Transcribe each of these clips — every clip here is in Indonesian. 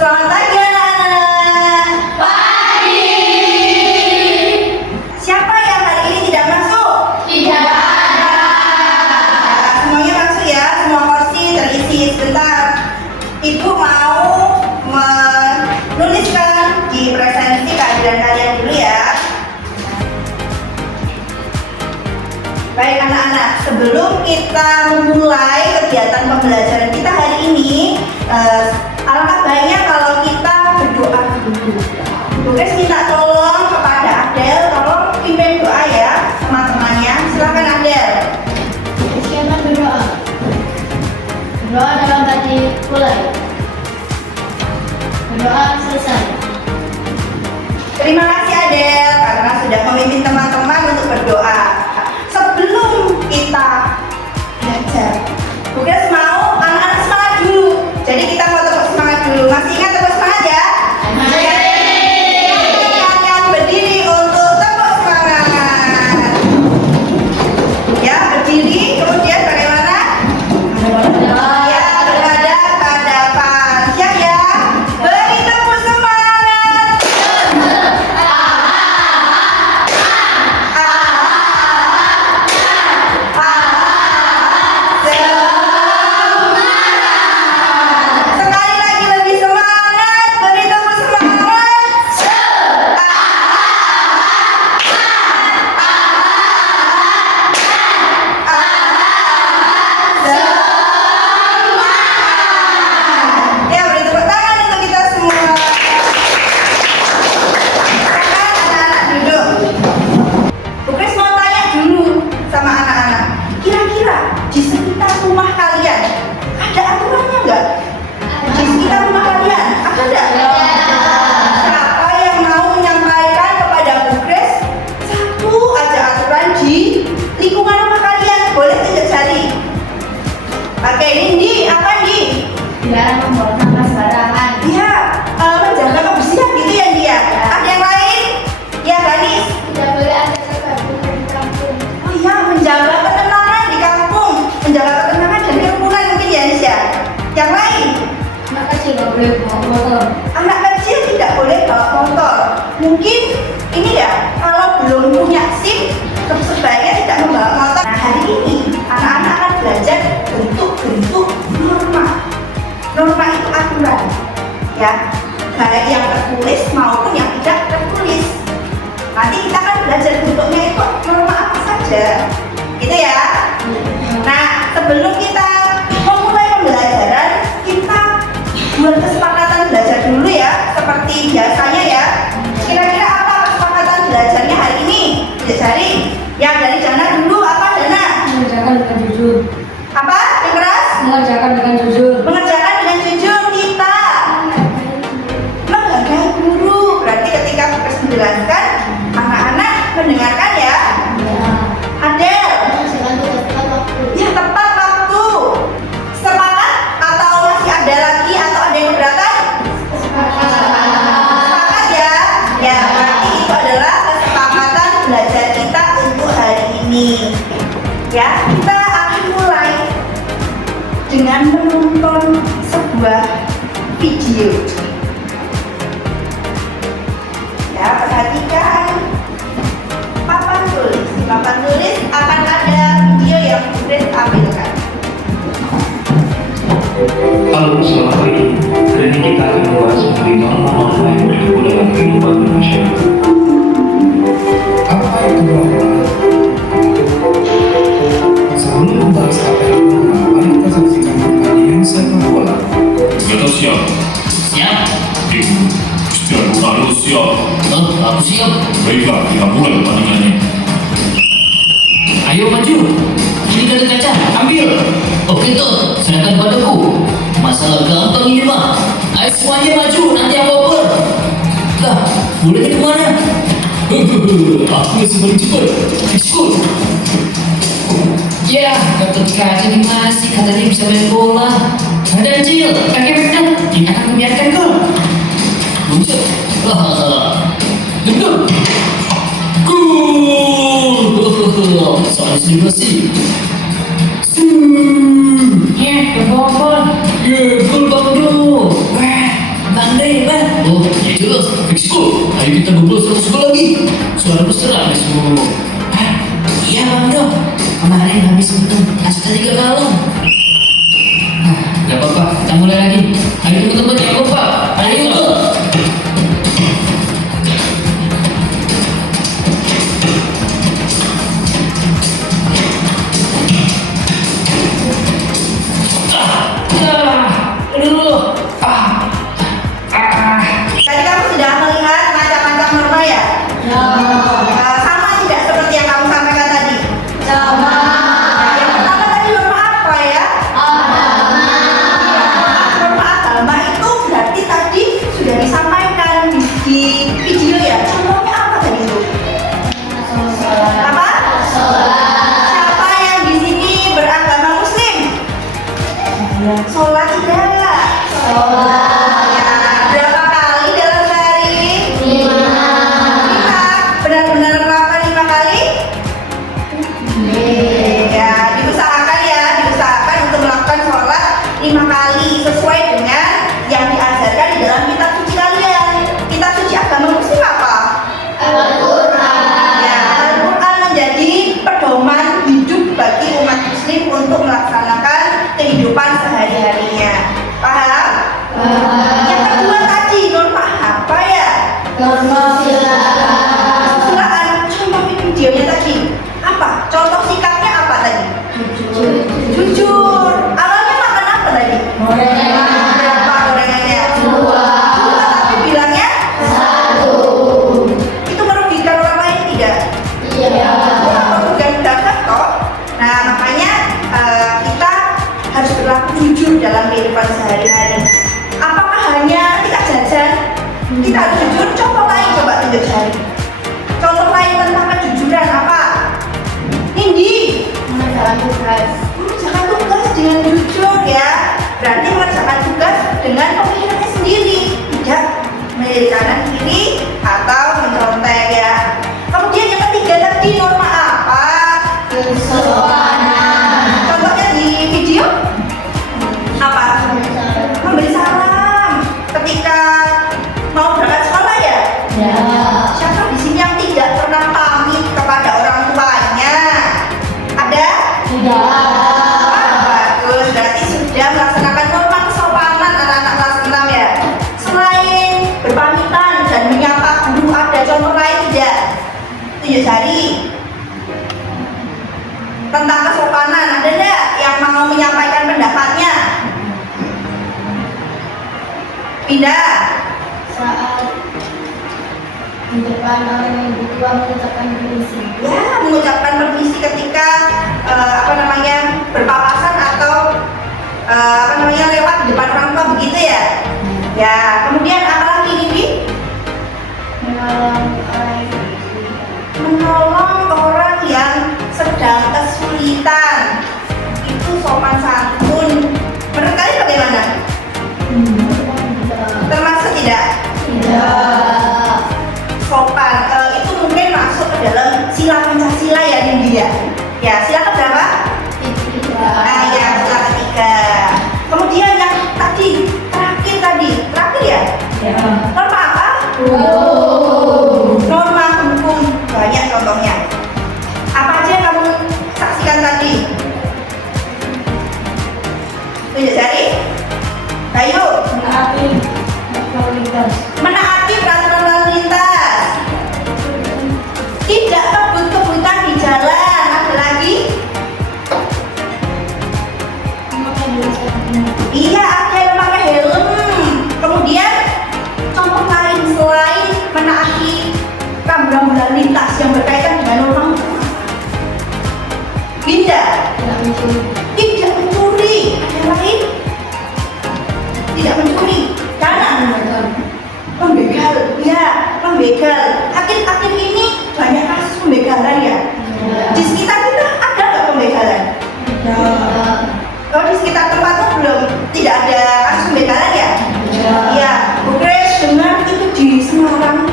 Selamat pagi anak-anak. Pagi. Siapa yang hari ini tidak masuk? Tidak ada. Semuanya masuk ya, semua kursi terisi. Sebentar, Ibu mau menuliskan di presensi kehadiran kalian dulu ya. Baik anak-anak, sebelum kita memulai kegiatan pembelajaran kita hari ini, alangkah baiknya kalau kita berdoa dulu. Bu Kres minta tolong kepada Adel, tolong pimpin doa ya teman-temannya. Silakan Adel. Siapa berdoa? Berdoa dalam hati mulai. Berdoa selesai. Terima kasih Adel karena sudah memimpin teman-teman untuk berdoa. Sebelum kita belajar, Bu Kres mau anak-anak semangat dulu. Jadi kita mau tepuk semangat dulu. Masih ingat tepuk semangat ya? Kalian berdiri untuk tepuk semangat. Ya, berdiri. Kemudian bagaimana? Ya, berhadap ke hadapan. Siap ya? Beri tepuk semangat. Sekali lagi lebih semangat. Beri tepuk semangat. Ya, beri tepuk tangan untuk kita semua. Silakan anak-anak duduk. Bu Kris mau tanya dulu sama anak-anak. Kira-kira di sekitar rumah kalian ada aturannya nggak? Di sekitar rumah kalian ada nggak? Siapa yang mau menyampaikan kepada Bu Kris satu aja aturan di lingkungan rumah kalian? Boleh tunjuk jari. Oke, Nindi, apa Nindi? Jangan membuang sampah sembarangan. Dia menjaga kebersihan gitu ya dia. Ada yang lain? Ya, Ganis. Tidak boleh ada kegaduhan di kampung. Oh iya, menjaga ketenangan di kampung, menjaga ketenangan dan kerukunan mungkin ya Nisya. Yang lain, Anak kecil tidak boleh bawa motor. anak kecil tidak boleh bawa motor. Mungkin ini ya, kalau belum punya SIM, sebaiknya tidak membawa motor. Nah hari ini anak-anak akan belajar bentuk-bentuk norma. Norma itu aturan, ya, baik yang tertulis maupun yang tidak tertulis. Nanti kita akan belajar bentuknya itu norma apa saja, gitu ya. Nah, sebelum kita memulai pembelajaran, kita buat kesepakatan belajar dulu ya, seperti biasanya ya. Kira-kira apa kesepakatan belajarnya hari ini? Tidak cari. Yang dari Dana dulu apa Dana? Mengerjakan dengan jujur. Apa? Yang keras? Mengerjakan dengan jujur. Mengerjakan dengan jujur kita menghargai guru. Berarti ketika Kris menjelaskan, anak-anak mendengarkan ya. Adel, ya tepat waktu. Semangat atau masih ada lagi atau ada yang keberatan? Semangat ya. Ya, berarti itu adalah kesepakatan belajar kita untuk hari ini. Ya, kita akan mulai dengan menonton sebuah video. Ya, perhatikan papan tulis. Di papan tulis akan ada video yang Kris tampilkan. Halo, selamat pagi. Kali ini kita akan membahas mengenai norma-norma yang berlaku dalam kehidupan manusia. Apa itu norma? Sebelum membahas apa itu norma, mari kita saksikan pertandingan sepak bola. Kita siap. Siap? Setiap bukan harus siap. Aku siap. Baiklah, kita mulai pertandingannya. Ayo maju. Ini dari kaca, ambil. Oke tuh, serahkan padaku. Masalah gampang ini mah. Ayo semuanya maju, nanti aku oper. Lah, boleh ke kemana? Aku masih paling cepat. Ekskul. Ya, Gatot Kaca ini masih katanya bisa main bola. Ada Cil, kakek benar. Ini akan membiarkan gol. Buncet. Gendut. Gol. Soal sih. Ya, kebobol. Ya, gol Bang Do. Wah, Bang kita ngobrol seru-seru lagi. Suara lu serak guys ngomong. Iya bang Bro, kemarin habis itu kasih tadi ke kalung. Nah, gak apa-apa, kita mulai lagi. Ayo teman-teman jangan lupa, ayo tuh. Tadi kamu sudah melihat macam-macam norma ya? Sama tidak seperti yang kamu sampaikan tadi? Sama. Yang pertama tadi norma apa ya? Norma agama itu berarti tadi sudah disampaikan di video ya. Contohnya apa tadi itu? Apa? Siapa yang di sini beragama Muslim? Sholat tidak? Ya, berapa kali dalam sehari? 5. Benar-benar melakukan 5 kali? Ya, diusahakan untuk melakukan sholat 5 kali sesuai dengan yang diajarkan di dalam kitab suci kalian. Kitab suci agama Muslim apa? Ya, Al-Quran menjadi pedoman hidup bagi umat Muslim untuk melaksanakan kehidupan sehari-harinya. Paham? Yang kedua tadi norma apa ya? Silakan contoh videonya tadi. Apa? Contoh sikapnya apa tadi? Jujur. Awalnya makan apa tadi? Berapa gorengannya? 2. Tapi bilangnya 1. Itu merugikan orang lain tidak? Merugikan dagang kok. Nah makanya kita harus berlaku jujur dalam kehidupan sehari-hari. Apakah hanya kita jajan? Kita harus jujur. Contoh lain coba tunjuk jari. Contoh lain tentang kejujuran apa? Nindi. Mengerjakan tugas dengan jujur ya. Berarti mengerjakan tugas dengan pemikirannya sendiri, tidak melihat kanan kiri atau mencontek ya. Kemudian yang ketiga tadi norma apa? Contohnya di video apa? Memberi salam ketika mau berangkat sekolah ya. Siapa di sini yang tidak pernah pamit kepada orang tuanya? Ada? Bagus, berarti sudah melaksanakan norma kesopanan anak-anak kelas 6 ya. Selain berpamitan dan menyapa guru, ada contoh lain tidak? Tunjuk jari. Tentang kesopanan, ada enggak yang mau menyampaikan pendapatnya? Pindah. Saat di depan orang yang berdua mengucapkan permisi. Ya, mengucapkan permisi ketika berpapasan atau lewat di depan orang tua begitu ya. Ya, kemudian apa lagi ini? Menolong orang yang sedang kesulitan. Itu sopan santun. Menurut kalian bagaimana? Termasuk tidak? Sopan itu mungkin masuk ke dalam sila Pancasila ya Nindi ya. Ya, sila keberapa? Nah, ya, sila ketiga. Kemudian yang terakhir ya? Norma apa? Norma hukum, banyak contohnya. Apa aja yang kamu saksikan tadi? Tunjuk jari. Ayo. Menaati peraturan lalu lintas. Tidak kebut-kebutan di jalan. Ada lagi? Iya, ada yang pakai helm. Kemudian contoh lain selain menaati rambu-rambu lalu lintas yang berkaitan dengan norma hukum. Binda. Tidak mencuri. Ada yang lain? Tidak mencuri. Kanan. Membegal. Ya, membegal. Akhir-akhir ini banyak kasus pembegalan ya. Di sekitar kita ada nggak pembegalan? Kalau di sekitar tempatmu belum, tidak ada kasus pembegalan ya? Iya. Bu Grace dengar itu di Semarang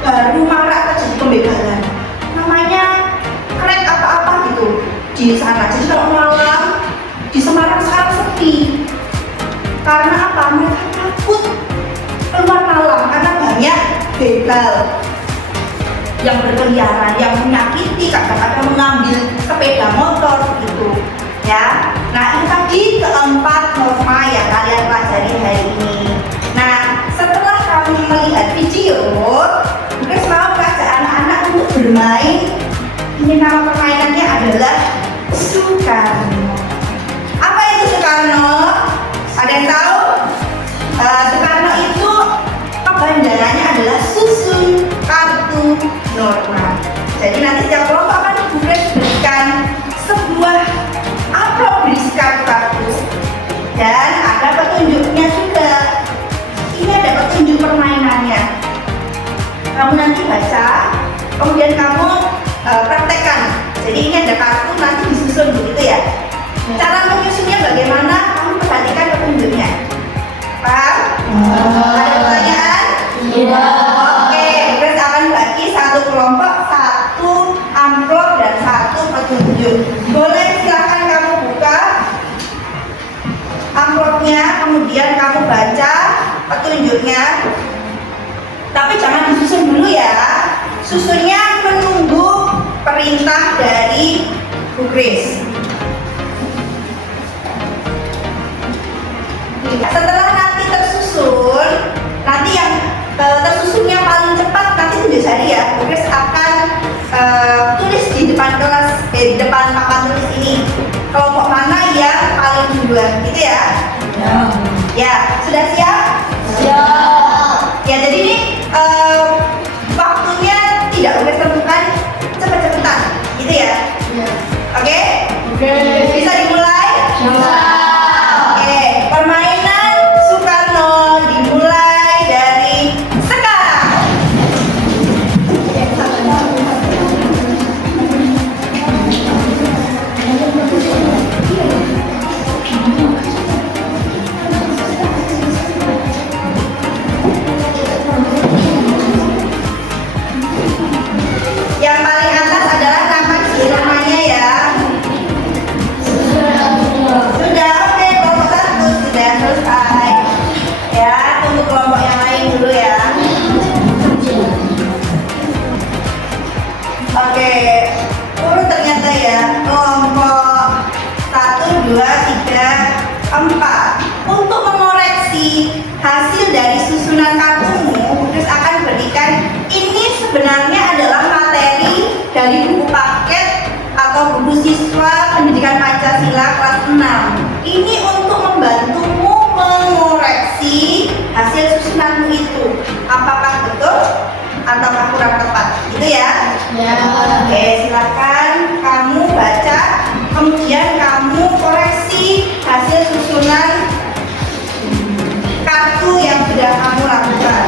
baru marak terjadi pembegalan. Namanya krek apa-apa gitu di sana. Jadi kalau malam di Semarang sekarang sepi. Karena apa? Mereka takut keluar malam karena banyak begal. yang berkeliaran, yang menyakiti, kadang-kadang mengambil sepeda motor gitu ya. Nah, itu tadi keempat norma yang kalian pelajari hari ini. Nah, setelah kamu melihat video, mungkin mau mengajak anak-anak untuk bermain. Ini nama permainannya adalah Sukarno. Apa itu Sukarno? Ada yang tahu? Sukarno itu kepanjangannya adalah susun kartu norma. Jadi nanti setiap kelompok akan diberikan sebuah amplop berisi kartu-kartu dan ada petunjuknya juga. Ini ada petunjuk permainannya. Kamu nanti baca, kemudian kamu praktekkan. Jadi ini ada kartu nanti disusun begitu ya. Cara menyusunnya bagaimana? Kamu perhatikan petunjuknya. Paham? Ada pertanyaan? Iya. Oke, terus akan bagi satu kelompok satu amplop dan satu petunjuk. Boleh silakan kamu buka amplopnya, kemudian kamu baca petunjuknya. Tapi jangan disusun dulu ya. Susunnya menunggu perintah dari Bu Grace. Setelah nanti tersusun, nanti yang tersusunnya paling cepat nanti tunjuk jari ya. Bu Grace akan tulis di depan kelas, di depan papan tulis ini kelompok mana yang paling duluan, gitu ya. Ya, sudah siap? Siap. Ya, jadi ini waktunya tidak boleh tentukan, cepet-cepetan, gitu ya. Oke? Bisa dimulai? Oke, permainan Sukarno dimulai dari sekarang. Yang paling atas adalah namanya ya. Sudah, oke, kelompok satu sudah selesai. Ya, untuk kelompok yang lain dulu ya. Oke, urut ternyata ya. Kelompok 1, 2, 3, 4. Untuk mengoreksi hasil dari susunan kartumu, terus akan berikan ini sebenarnya adalah materi dari buku paket atau buku siswa pendidikan Pancasila kelas 6. Ini untuk membantumu mengoreksi hasil susunanmu itu. Apakah betul ataukah kurang tepat? Gitu ya. Ya. Oke, silakan kamu baca, kemudian kamu koreksi hasil susunan kartu yang sudah kamu lakukan.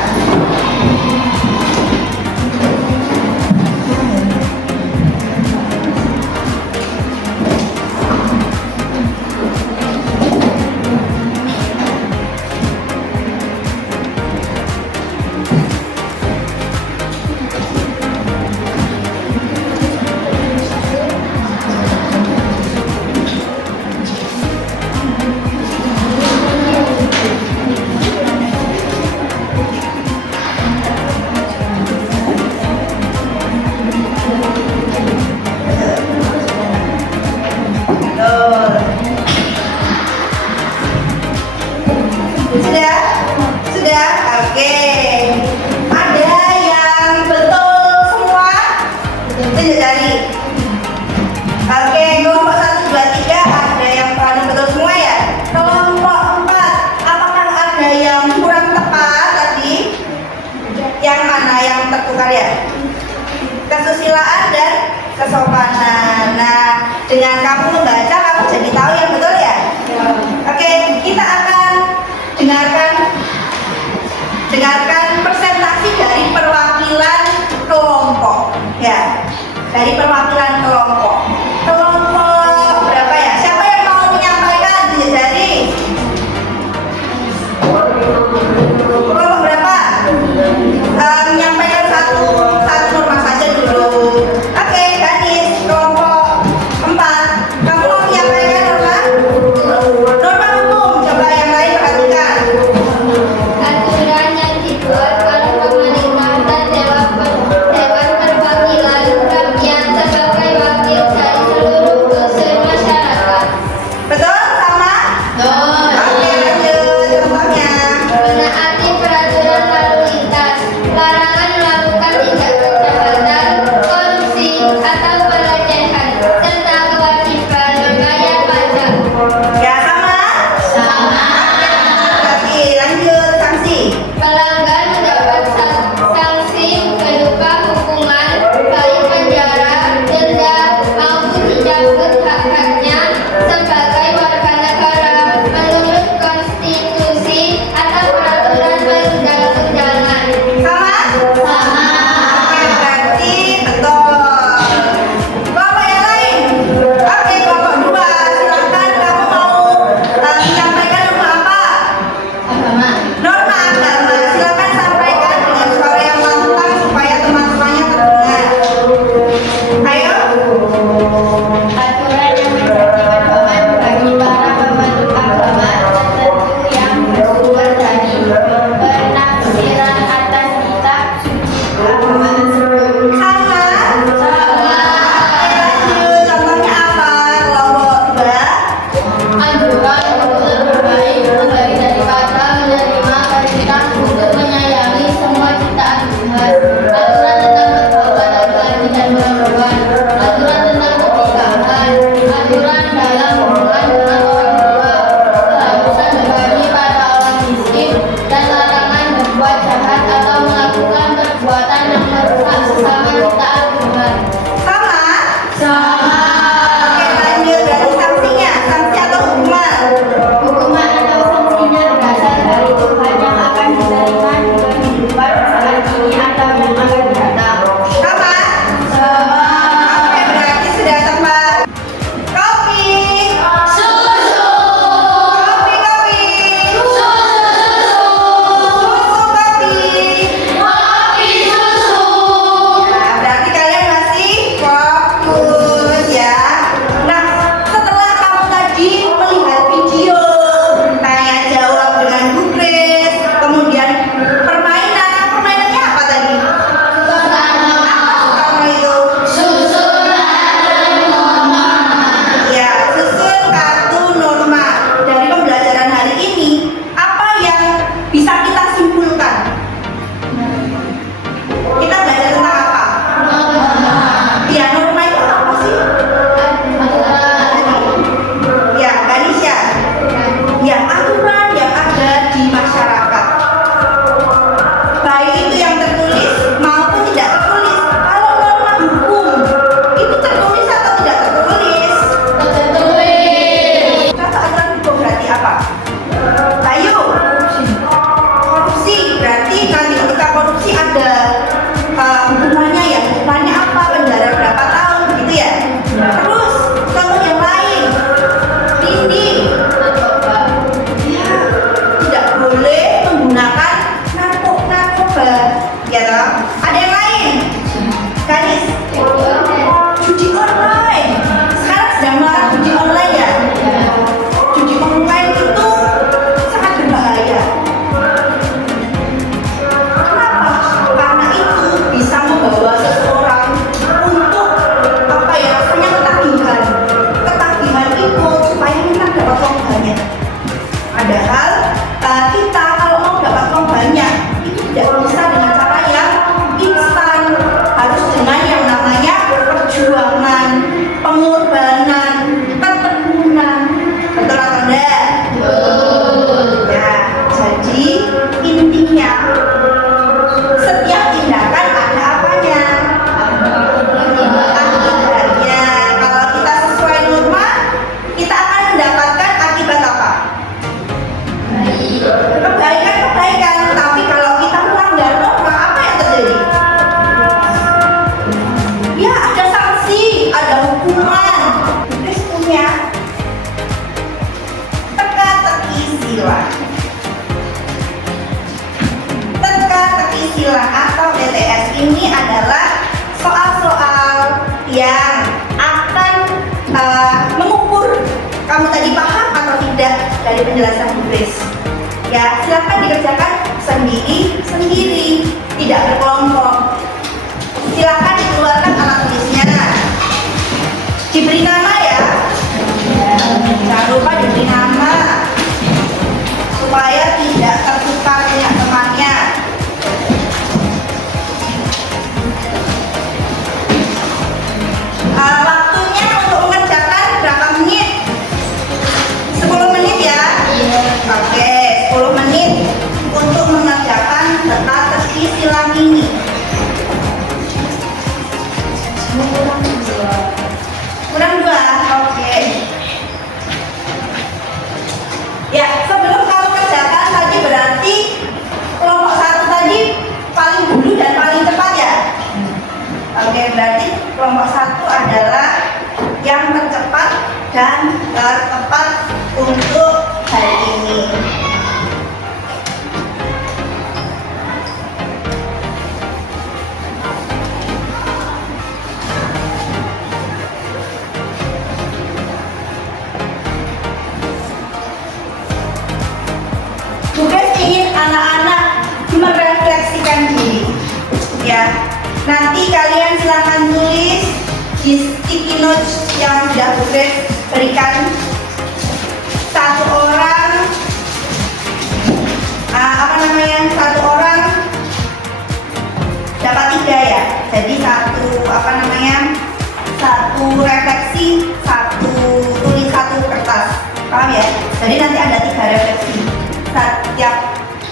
Oke, lanjut contohnya. Menaati peraturan lalu lintas, larangan melakukan tindak kejahatan, korupsi, atau pelecehan, serta kewajiban membayar pajak. Ya sama. Berarti lanjut sanksi. Pelanggar mendapat sanksi berupa hukuman, baik penjara, denda, maupun dicabut hak-haknya sebagai warga negara menurut konstitusi atau peraturan perundang-undangan. Sama? Oke, berarti betul. Kelompok yang lain. Oke, kelompok 2. Silakan kamu mau menyampaikan norma apa? Agama. Norma agama. Silakan sampaikan dengan suara yang lantang supaya teman-temannya terdengar. Ayo. Aturan yang menjadi pedoman bagi para pemeluk agama tertentu yang bersumber dari penafsiran atas kitab suci agama tersebut. Sama. Oke, lanjut. Contohnya apa? Kelompok 2. Anjuran untuk lebih baik mulai daripada menerima perintah untuk menyayangi semua ciptaan Tuhan. Aturan tentang bertaubat laki-laki dan perempuan. Aturan tentang pernikahan. Aturan dalam hubungan dengan orang tua. Keharusan berbagi pada orang miskin dan larangan berbuat jahat atau melakukan perbuatan yang merusak sesama ciptaan Tuhan. Sama. Oke, lanjut. Berarti sanksinya. Sanksi atau hukuman? Hukuman atau sanksinya berasal dari Tuhan yang akan diterima di kehidupan saat ini atau yang akan datang. Sama. Oke, berarti sudah tepat. Kopi. Susu. Kopi. Susu. Susu kopi. Kopi susu. Nah, berarti kalian masih fokus ya. Nah, setelah kamu tadi melihat video tanya jawab dengan Bu Grace, kemudian permainannya apa tadi? Apa itu? Ya, susun kartu norma. Dari pembelajaran hari ini, apa yang bisa kita simpulkan? Kita belajar tentang apa? Ya, norma itu apa sih? Ya, Ganesha. Ya, aturan yang ada di masyarakat. Baik itu yang tertulis maupun tidak tertulis. Kalau norma hukum, itu tertulis atau tidak tertulis? Contoh aturan hukum berarti apa? Ayo. Korupsi berarti nanti ketika korupsi ada hukumannya ya. Hukumannya apa? Penjara berapa tahun gitu ya. Terus contoh yang lain. Dinding. Ya, tidak boleh menggunakan narkoba. Ya toh? Ada yang lain? Gadis. Judi online. Sekarang sedang melarang judi online ya. Judi online itu sangat berbahaya. Kenapa? Karena itu bisa membawa seseorang untuk apa ya rasanya ketagihan itu supaya kita dapat uang banyak. Padahal kita kalau mau dapat uang banyak itu tidak bisa dengan cara yang instan, harus dengan yang namanya perjuangan, pengorbanan, ketekunan. Betul atau enggak? Nah, jadi intinya setiap tindakan ada apanya? Akibatnya. Kalau kita sesuai norma, kita akan mendapatkan akibat apa? Kebaikan. Tapi kalau kita melanggar norma, apa yang terjadi? Ya, ada sanksi, ada hukuman. Terus punya teka-teki silang. Teka-teki silang atau TTS ini adalah soal-soal yang akan mengukur kamu tadi paham atau tidak dari penjelasan Bu Grace. Ya, silakan dikerjakan sendiri-sendiri, tidak berkelompok. Silakan dikeluarkan alat tulisnya. Diberi nama ya. Jangan lupa diberi nama. dan tertepat untuk hari ini. Tugas ingin anak-anak merefleksikan diri. Ya, nanti kalian silakan tulis di sticky notes yang sudah Bukres berikan. Satu orang satu orang dapat 3 ya. Jadi satu refleksi, tulis satu kertas. Paham ya? Jadi nanti ada 3 refleksi. Setiap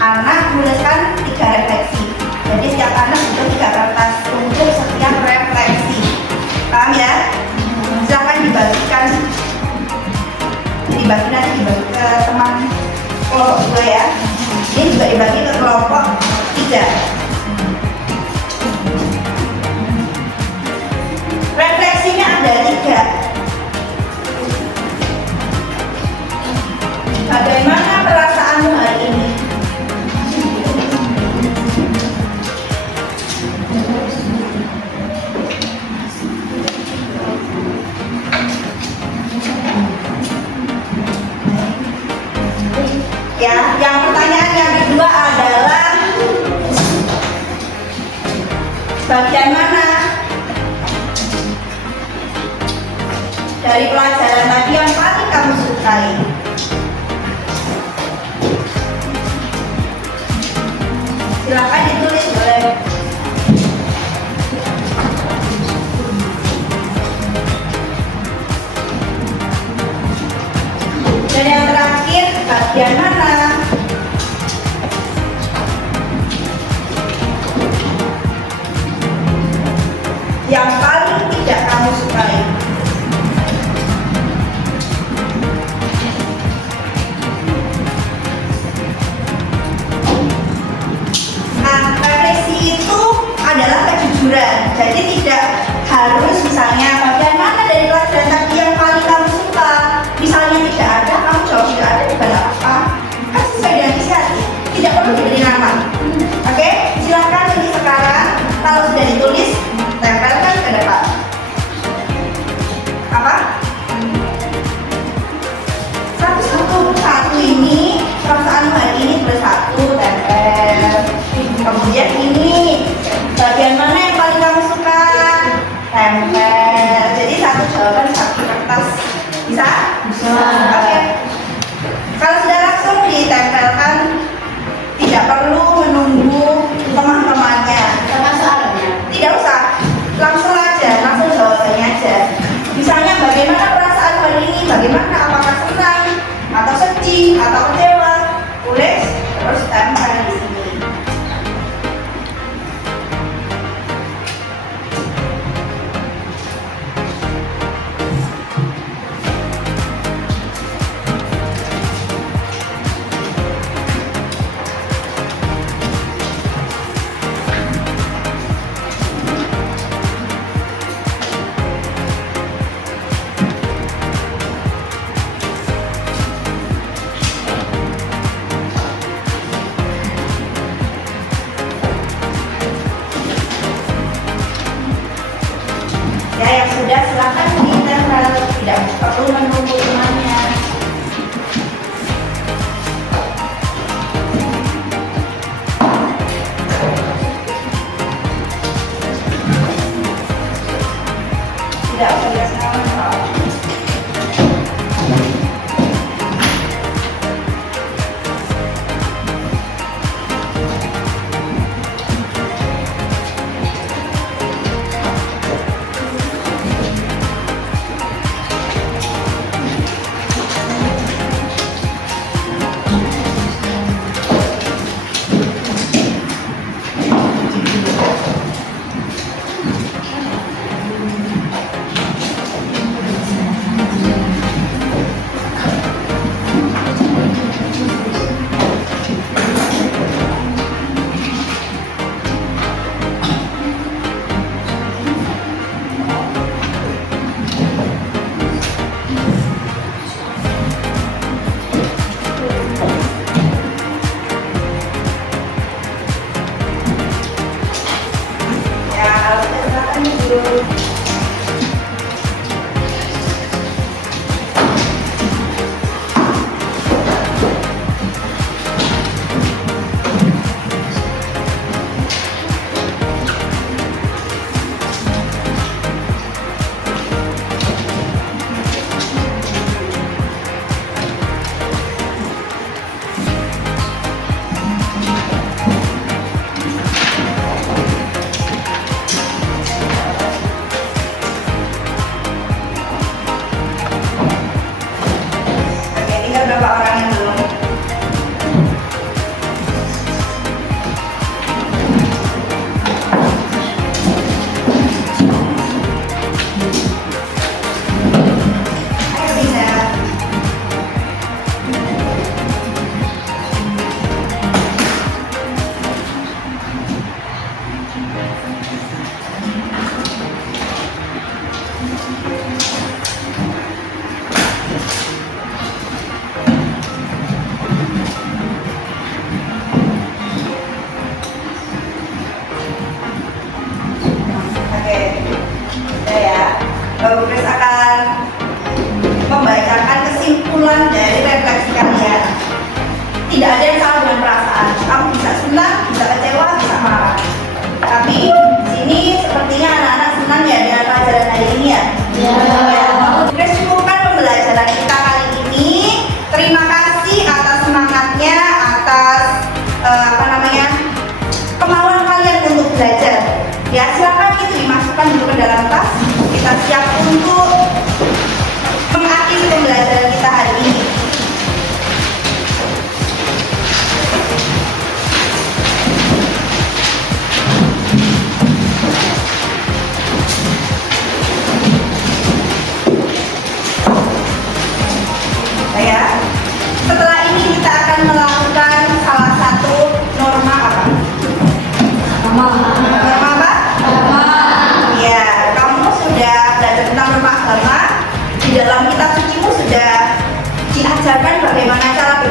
anak menuliskan 3 refleksi. Jadi setiap anak butuh 3 kertas untuk setiap refleksi. Paham ya? Silahkan dibagi nanti ke teman kelompok 2 ya. Ini juga dibagi ke kelompok 3. Refleksinya ada 3. Bagaimana perasaanmu hari ini? Ya, yang pertanyaan yang kedua adalah bagian mana dari pelajaran tadi yang paling kamu sukai? Silakan ditulis boleh. Dan yang terakhir, bagian mana yang paling tidak kamu sukai?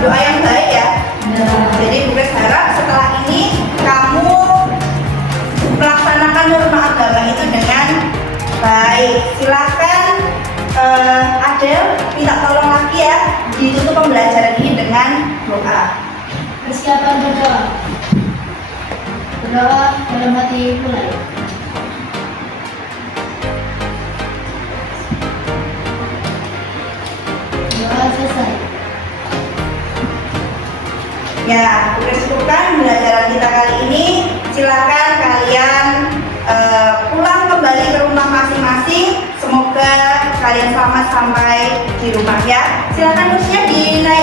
berdoa yang baik ya. Jadi Bukres harap setelah ini kamu melaksanakan norma agama itu dengan baik. Silahkan Adel minta tolong lagi ya, ditutup pembelajaran ini dengan doa. Persiapan berdoa. Berdoa dalam hati mulai. Doa selesai. Ya, Bukres cukupkan pembelajaran kita kali ini. Silakan kalian pulang kembali ke rumah masing-masing. Semoga kalian selamat sampai di rumah ya. Silakan terusnya dinaik